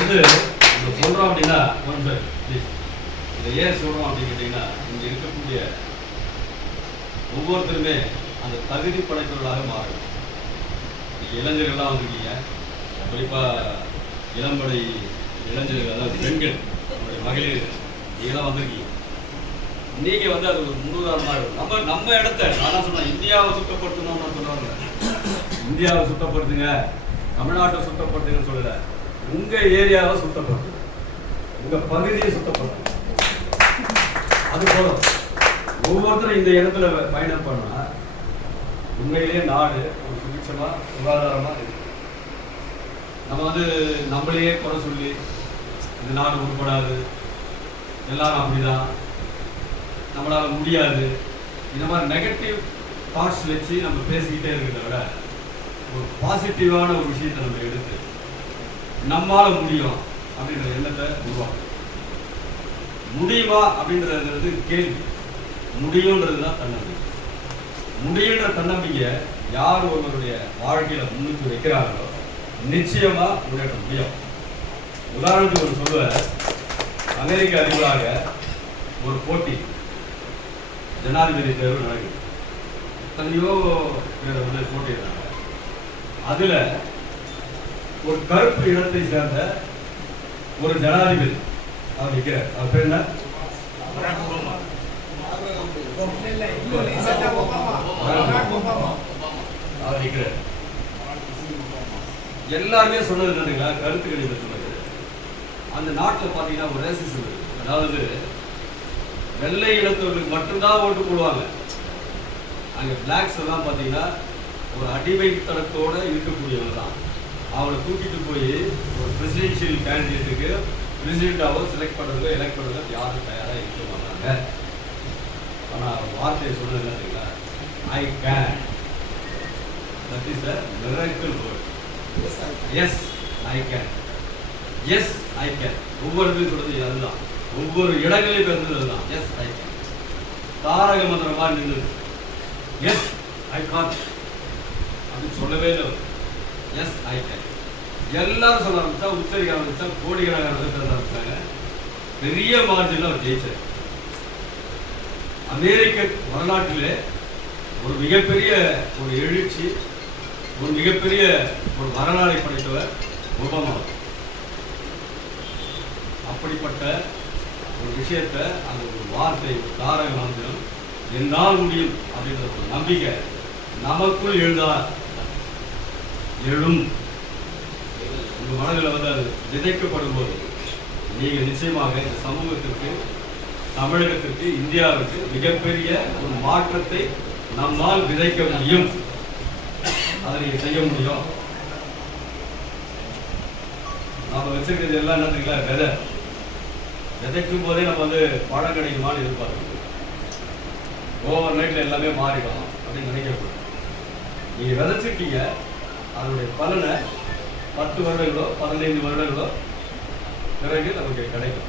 வந்து நம்ம சொல்றோம் அப்படின்னா ஒன் சார் ப்ளீஸ் இதை ஏன் சொல்றோம் அப்படின்னு கேட்டிங்கன்னா இங்க இருக்கக்கூடிய ஒவ்வொருத்தருமே அந்த தகுதி படைத்தவர்களாக மாறும் இளைஞர்கள்லாம் வந்திருக்கீங்க. குறிப்பாக இளம்படை இளைஞர்கள் அதாவது பெண்கள் நம்முடைய மகளிர் நீங்களாம் வந்திருக்கீங்க. நீங்கள் வந்து அது ஒரு முன்னுதாரணமாக இருக்கும். நம்ம நம்ம இடத்த நான் சொன்னேன் இந்தியாவை சுத்தப்படுத்தணும்னு சொல்லுவாங்க இந்தியாவை சுத்தப்படுத்துங்க தமிழ்நாட்டை சுத்தப்படுத்துங்கன்னு சொல்லலை. உங்கள் ஏரியாவை சுத்தப்படுத்துங்க உங்கள் பகுதியை சுத்தப்படுத்துங்க அது போதும். ஒவ்வொருத்தரும் இந்த இடத்துல பயணம் பண்ணால் உண்மையிலேயே நாடு ஒரு சுபிட்சமாக சுகாதாரமாக இருக்கு. நம்ம வந்து நம்மளையே குறை சொல்லி இந்த நாடு உருப்படாது. எல்லாரும் அப்படிதான். நம்மளால் முடியாது. இந்த மாதிரி நெகட்டிவ் தாட்ஸ் வச்சு நம்ம பேசிக்கிட்டே இருக்கிறத விட ஒரு பாசிட்டிவான ஒரு விஷயத்தை நம்ம எடுத்து நம்மால முடியும் அப்படின்ற எண்ணத்தை உருவாக்கணும் முடியுமா அப்படின்றது கேள்வி. முடியுன்றது தான் தன்னம்பிக்கை. முடியுன்ற தன்னம்பிக்கை யார் ஒருவருடைய வாழ்க்கையில முன்னுக்கு வைக்கிறாங்களோ நிச்சயமா முன்னேற்ற முடியும். உதாரணத்துக்கு ஒரு சொல்லுவேன் அமெரிக்க அதிபராக ஒரு போட்டி ஜனாதிபதி தேர்வு நடக்குது. எத்தனையோ பேர் வந்து போட்டிடுறாங்க அதுல ஒரு கருப்பு இனத்தை சேர்ந்த ஒரு ஜனாதிபதி. அவர் நிற்கிறார் அவர் பேர் என்ன? அவர் நிற்கிறார் எல்லாருமே சொன்னது என்னதுங்களா? கருத்து கணித சொன்னது. அந்த நாட்டில் பார்த்தீங்கன்னா ஒரு ரேசிசம் இருக்கு. அதாவது வெள்ளை இனத்தவர்களுக்கு மட்டும்தான் ஓட்டு போடுவாங்க. அங்கே பிளாக்ஸ் எல்லாம் பார்த்தீங்கன்னா ஒரு அடிமைத்தனத்தோட இருக்கக்கூடியவங்க தான். அவனை தூக்கிட்டு போய் ஒரு பிரசிடென்ஷியல் கேண்டிடேட்டுக்கு பிரசிடென்ட்டாவோ செலக்ட் பண்ணுறதுல எலெக்ட் பண்ணுறதுல யாரும் தயாராக இருக்க மாட்டாங்க. ஆனால் அவர் வார்த்தையை என்ன தெரியுங்களா? I can that is a miracle word yes I can yes I can ஒவ்வொரு இடத்துலையும் சொல்றது அதுதான். ஒவ்வொரு இடங்களையும் பேசுறது அதுதான். எஸ் ஐ கேன் தாரக மந்திரம் மாதிரி நின்றுது. எஸ் ஐ கான் அப்படின்னு சொல்லவே இல்லை எஸ் ஐ கேன் எல்லாரும் சொல்ல ஆரம்பித்தா உச்சரிக்க ஆரம்பித்தா கோடிக்கணக்கான பேர் பேச ஆரம்பிச்சாங்க. பெரிய மார்ஜினில் அவர் ஜெயிச்சார். அமெரிக்க வரலாற்றிலே ஒரு மிகப்பெரிய ஒரு எழுச்சி ஒரு மிகப்பெரிய ஒரு வரலாறை படைத்தவர் ஒபாமா. அப்படிப்பட்ட ஒரு விஷயத்தை அந்த ஒரு வார்த்தை ஒரு தாரக மந்திரம் என்னால் முடியும் அப்படின்ற ஒரு நம்பிக்கை நமக்குள் எழுதார் எழும். உங்கள் மனதில் வந்து அது விதைக்கப்படும் போது நீங்கள் நிச்சயமாக இந்த சமூகத்திற்கு தமிழகத்திற்கு இந்தியாவிற்கு மிகப்பெரிய ஒரு மாற்றத்தை நம்மால் விதைக்க முடியும். அதை நீங்கள் செய்ய முடியும். நாம வச்சிருக்கிறது எல்லாம் என்ன தெரியுங்களா? விதை. விதைக்கும் போதே நம்ம வந்து பழம் கிடைக்குமான்னு எதிர்பார்க்கணும் ஓவர் நைட்ல எல்லாமே மாறிடும் அப்படின்னு நினைக்கக்கூடாது. நீங்கள் விதைச்சிருக்கீங்க. அதனுடைய பலனை பத்து வருடங்களோ பதினைந்து வருடங்களோ பிறகு நமக்கு கிடைக்கும்.